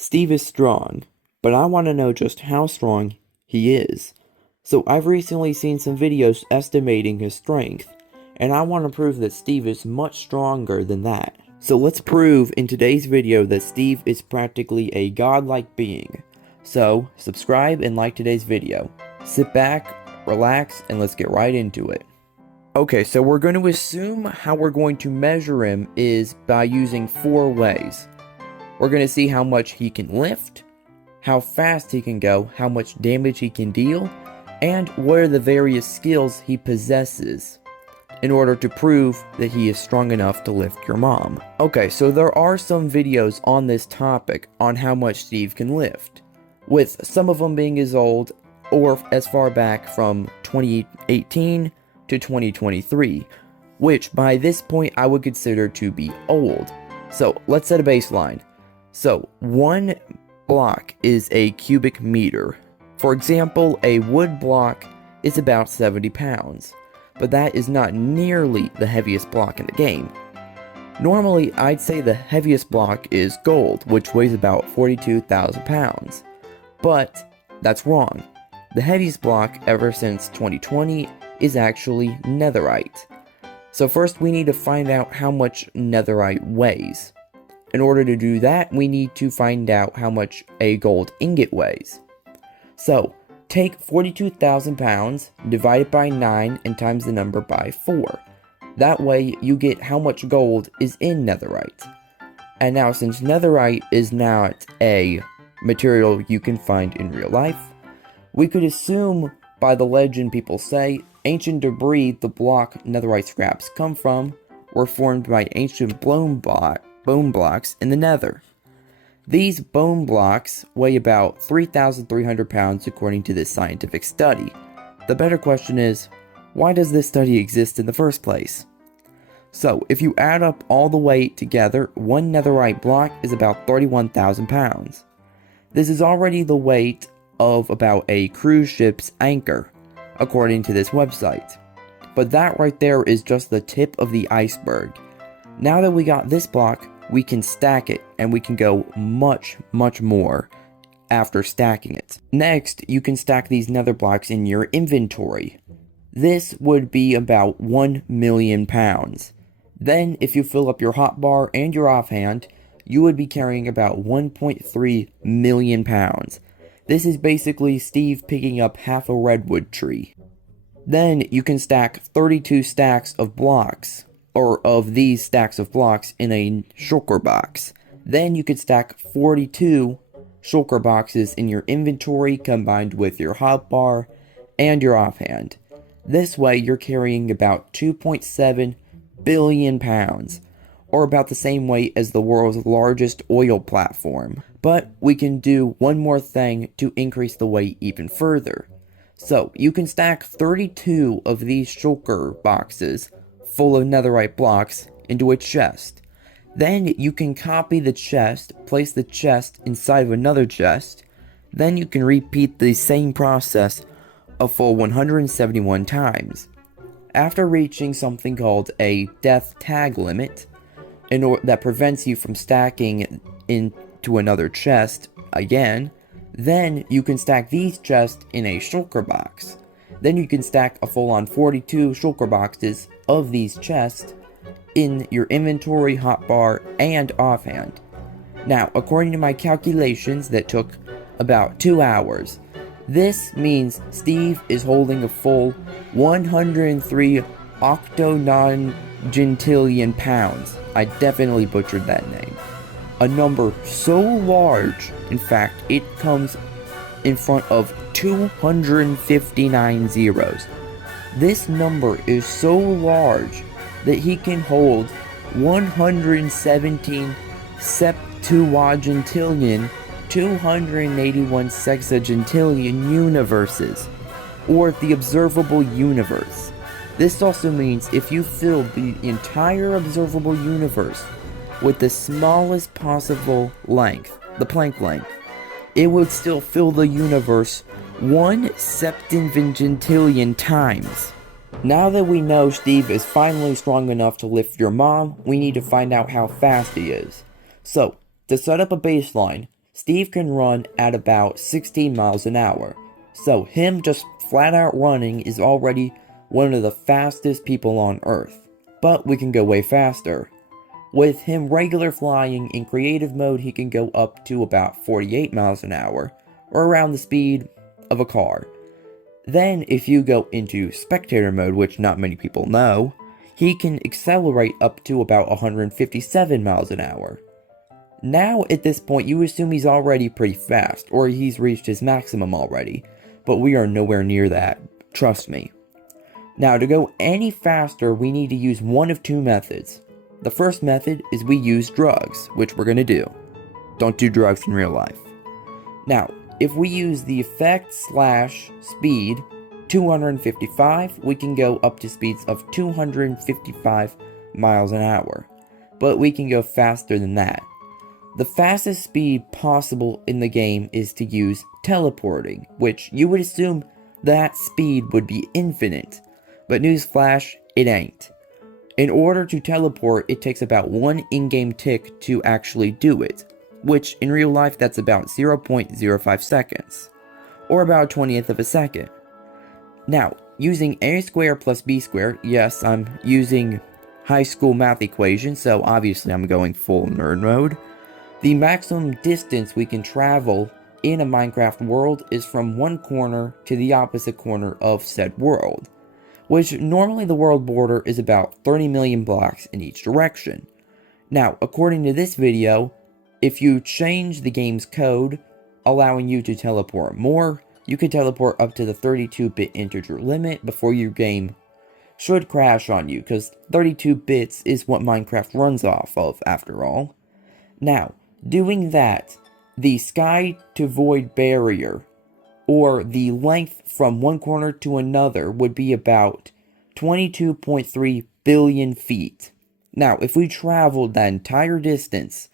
Steve is strong, but I want to know just how strong he is. So I've recently seen some videos estimating his strength, and I want to prove that Steve is much stronger than that. So let's prove in today's video that Steve is practically a godlike being. So subscribe and like today's video. Sit back, relax, and let's get right into it. Okay, so we're going to assume how we're going to measure him is by using 4 ways. We're going to see how much he can lift, how fast he can go, how much damage he can deal, and what are the various skills he possesses in order to prove that he is strong enough to lift your mom. Okay, so there are some videos on this topic on how much Steve can lift, with some of them being as old or as far back from 2018 to 2023, which by this point I would consider to be old. So let's set a baseline. So 1 block is a cubic meter. For example, a wood block is about 70 pounds, but that is not nearly the heaviest block in the game. Normally, I'd say the heaviest block is gold, which weighs about 42,000 pounds, but that's wrong. The heaviest block ever since 2020 is actually netherite. So first we need to find out how much netherite weighs. In order to do that, we need to find out how much a gold ingot weighs. So, take 42,000 pounds, divide it by 9, and times the number by 4. That way, you get how much gold is in netherite. And now, since netherite is not a material you can find in real life, we could assume, by the legend people say, ancient debris the block netherite scraps come from were formed by ancient bone blocks in the nether. These bone blocks weigh about 3,300 pounds according to this scientific study. The better question is, why does this study exist in the first place? So, if you add up all the weight together, one netherite block is about 31,000 pounds. This is already the weight of about a cruise ship's anchor, according to this website. But that right there is just the tip of the iceberg. Now that we got this block, we can stack it, and we can go much more after stacking it. Next, you can stack these nether blocks in your inventory. This would be about 1 million pounds. Then, if you fill up your hotbar and your offhand, you would be carrying about 1.3 million pounds. This is basically Steve picking up half a redwood tree. Then, you can stack 32 stacks of blocks, or of these stacks of blocks in a shulker box. Then you could stack 42 shulker boxes in your inventory combined with your hotbar and your offhand. This way you're carrying about 2.7 billion pounds, or about the same weight as the world's largest oil platform. But we can do one more thing to increase the weight even further. So you can stack 32 of these shulker boxes full of netherite blocks into a chest. Then you can copy the chest, place the chest inside of another chest. Then you can repeat the same process a full 171 times. After reaching something called a death tag limit, that prevents you from stacking into another chest again, then you can stack these chests in a shulker box. Then you can stack a full-on 42 shulker boxes of these chests in your inventory, hotbar, and offhand. Now, according to my calculations that took about 2 hours, this means Steve is holding a full 103 octonogentillion pounds. I definitely butchered that name. A number so large, in fact, it comes in front of 259 zeros. This number is so large that he can hold 117 septuagentillion 281 sexagentillion universes, or the observable universe. This also means if you filled the entire observable universe with the smallest possible length, the Planck length, it would still fill the universe 1 septinvigintillion times. Now that we know Steve is finally strong enough to lift your mom, we need to find out how fast he is. So, to set up a baseline, Steve can run at about 16 miles an hour. So him just flat out running is already one of the fastest people on Earth. But we can go way faster. With him regular flying in creative mode, he can go up to about 48 miles an hour, or around the speed of a car. Then if you go into spectator mode, which not many people know, he can accelerate up to about 157 miles an hour. Now at this point you assume he's already pretty fast, or he's reached his maximum already, but we are nowhere near that, trust me. Now to go any faster we need to use one of two methods. The first method is we use drugs, which we're going to do. Don't do drugs in real life. Now, if we use the effect / speed 255, we can go up to speeds of 255 miles an hour. But we can go faster than that. The fastest speed possible in the game is to use teleporting, which you would assume that speed would be infinite. But newsflash, it ain't. In order to teleport, it takes about 1 in-game tick to actually do it, which in real life that's about 0.05 seconds, or about a 20th of a second. Now, using a squared plus b squared, yes, I'm using high school math equations, so obviously I'm going full nerd mode. The maximum distance we can travel in a Minecraft world is from one corner to the opposite corner of said world, which normally the world border is about 30 million blocks in each direction. Now, according to this video, if you change the game's code, allowing you to teleport more, you can teleport up to the 32-bit integer limit before your game should crash on you, because 32 bits is what Minecraft runs off of, after all. Now, doing that, the sky to void barrier, or the length from one corner to another, would be about 22.3 billion feet. Now, if we traveled that entire distance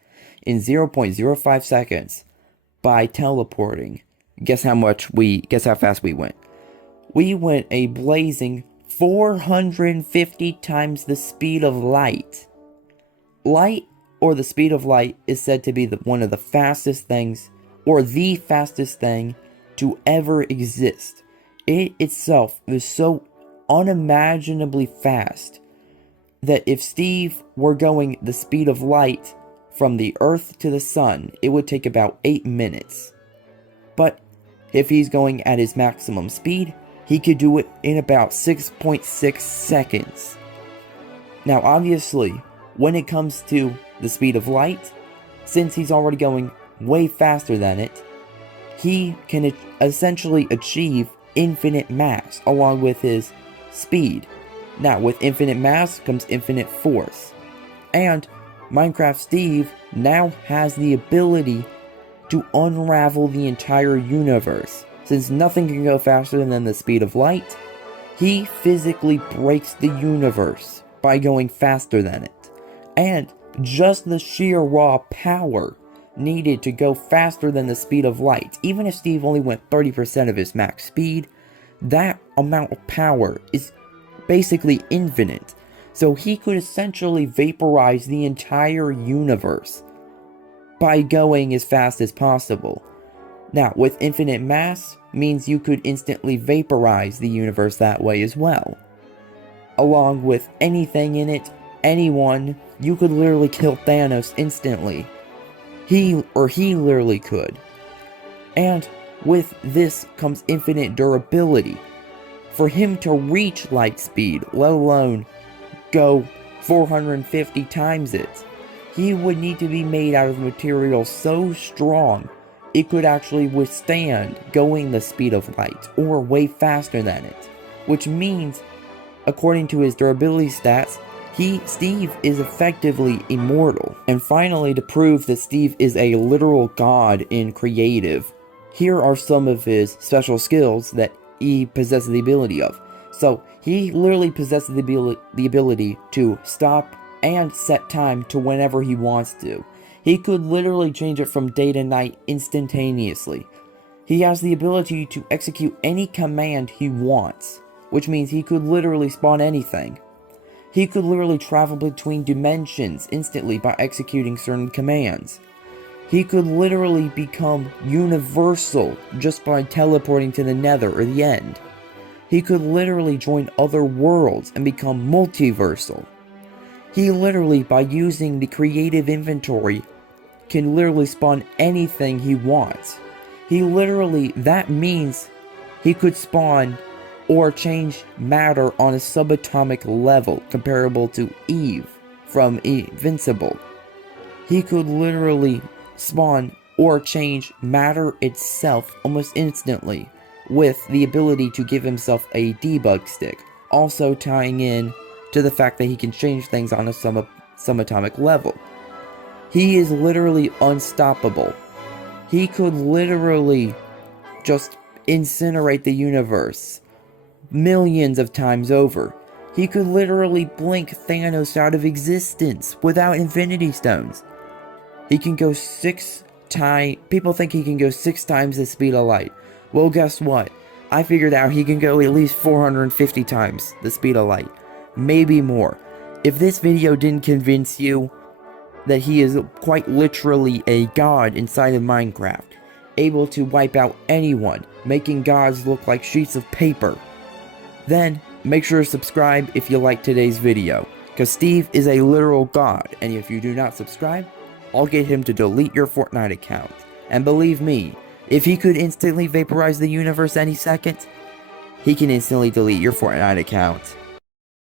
in 0.05 seconds by teleporting, guess how fast we went? We went a blazing 450 times the speed of light. Light, or the speed of light, is said to be one of the fastest things, or the fastest thing to ever exist. It itself is so unimaginably fast that if Steve were going the speed of light from the Earth to the Sun, it would take about 8 minutes. But if he's going at his maximum speed, he could do it in about 6.6 seconds. Now obviously, when it comes to the speed of light, since he's already going way faster than it, he can essentially achieve infinite mass along with his speed. Now, with infinite mass comes infinite force. And Minecraft Steve now has the ability to unravel the entire universe. Since nothing can go faster than the speed of light, he physically breaks the universe by going faster than it. And just the sheer raw power needed to go faster than the speed of light, even if Steve only went 30% of his max speed, that amount of power is basically infinite. So he could essentially vaporize the entire universe by going as fast as possible. Now, with infinite mass, means you could instantly vaporize the universe that way as well. Along with anything in it, anyone, you could literally kill Thanos instantly. He literally could. And with this comes infinite durability. For him to reach light speed, let alone go 450 times it, he would need to be made out of material so strong it could actually withstand going the speed of light, or way faster than it. Which means, according to his durability stats, Steve is effectively immortal. And finally, to prove that Steve is a literal god in creative, here are some of his special skills that he possesses the ability of. So, he literally possesses the ability to stop and set time to whenever he wants to. He could literally change it from day to night instantaneously. He has the ability to execute any command he wants, which means he could literally spawn anything. He could literally travel between dimensions instantly by executing certain commands. He could literally become universal just by teleporting to the Nether or the End. He could literally join other worlds and become multiversal. He literally, by using the creative inventory, can literally spawn anything he wants. That means he could spawn or change matter on a subatomic level comparable to Eve from Invincible. He could literally spawn or change matter itself almost instantly with the ability to give himself a debug stick, also tying in to the fact that he can change things on a subatomic level. He is literally unstoppable. He could literally just incinerate the universe millions of times over. He could literally blink Thanos out of existence without Infinity Stones. He can go 6 times. People think he can go 6 times the speed of light. Well, guess what? I figured out he can go at least 450 times the speed of light. Maybe more. If this video didn't convince you that he is quite literally a god inside of Minecraft, able to wipe out anyone, making gods look like sheets of paper, then make sure to subscribe if you like today's video, because Steve is a literal god, and if you do not subscribe, I'll get him to delete your Fortnite account. And believe me, if he could instantly vaporize the universe any second, he can instantly delete your Fortnite account.